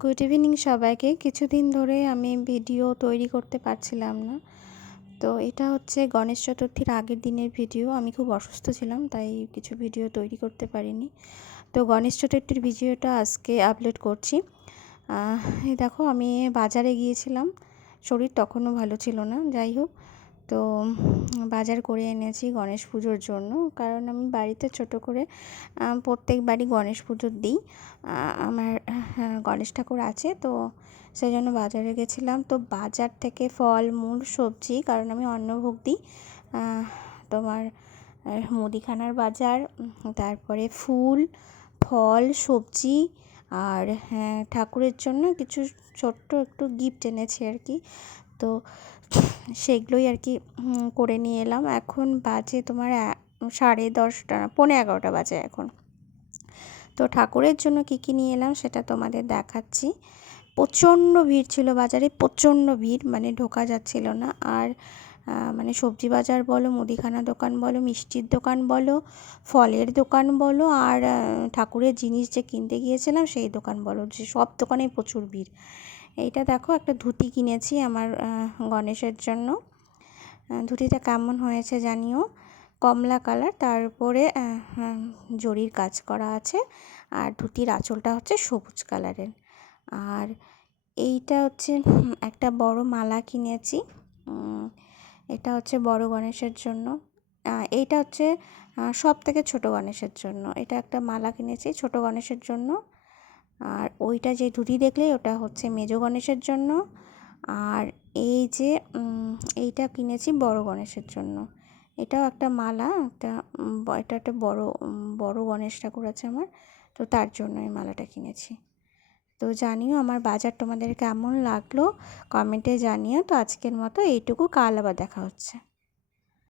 Good evening সবাইকে। কিছুদিন ধরে আমি ভিডিও তৈরি করতে পারছিলাম না। তো এটা হচ্ছে গণেশ চতুর্থীর আগের দিনের ভিডিও। আমি খুব অসুস্থ ছিলাম, তাই কিছু ভিডিও তৈরি করতে পারিনি। তো গণেশ চতুর্থীর ভিডিওটা আজকে আপলোড করছি। দেখো, আমি বাজারে গিয়েছিলাম। শরীর তখনও ভালো ছিল না, যাই হোক। তো বাজার করে এনেছি গণেশ পুজোর জন্য। কারণ আমি বাড়িতে ছোট করে প্রত্যেকবারই গণেশ পুজো দিই। আমার হ্যাঁ, গণেশ ঠাকুর আছে তো সেই জন্য বাজারে গেছিলাম। তো বাজার থেকে ফল মূল সবজি কারণ আমি অন্নভোগ দিই তোমার মুদিখানার বাজার তারপরে ফুল ফল সবজি আর হ্যাঁ ঠাকুরের জন্য কিছু ছোট্ট একটু গিফট এনেছি আর কি। তো সেগুলোই আর কি করে নিয়ে এলাম। এখন বাজে তোমার সাড়ে দশটা, পৌনে এগারোটা বাজে এখন। তো ঠাকুরের জন্য কী কী নিয়ে এলাম সেটা তোমাদের দেখাচ্ছি। প্রচণ্ড ভিড় ছিল বাজারে, প্রচণ্ড ভিড় মানে ঢোকা যাচ্ছিল না। আর মানে সবজি বাজার বলো, মুদিখানা দোকান বলো, মিষ্টির দোকান বলো, ফলের দোকান বলো, আর ঠাকুরের জিনিস যে কিনতে গিয়েছিলাম সেই দোকান বলো, যে সব দোকানেই প্রচুর ভিড়। এইটা দেখো, একটা ধুতি কিনেছি আমার গণেশের জন্য। ধুতিটা কেমন হয়েছে জানিও? কমলা কালার, তারপরে জরির কাজ করা আছে, আর ধুতির আঁচলটা হচ্ছে সবুজ কালারের। আর এইটা হচ্ছে একটা বড় মালা কিনেছি। এটা হচ্ছে বড় গণেশের জন্য। এইটা হচ্ছে সব থেকে ছোটো গণেশের জন্য। এটা একটা মালা কিনেছি ছোট গণেশের জন্য। আর ওইটা যে ধুতি দেখলে ওটা হচ্ছে মেজো গণেশের জন্য। আর এই যে এইটা কিনেছি বড় গণেশের জন্য। এটাও একটা মালা, একটা এটা একটা বড় বড় গণেশ ঠাকুর আছে আমার। তো তার জন্য এই মালাটা কিনেছি। তো জানিও আমার বাজার তোমাদের কেমন লাগল? কমেন্টে জানিও। তো আজকের মতো এইটুকু। কাল আবার দেখা হচ্ছে।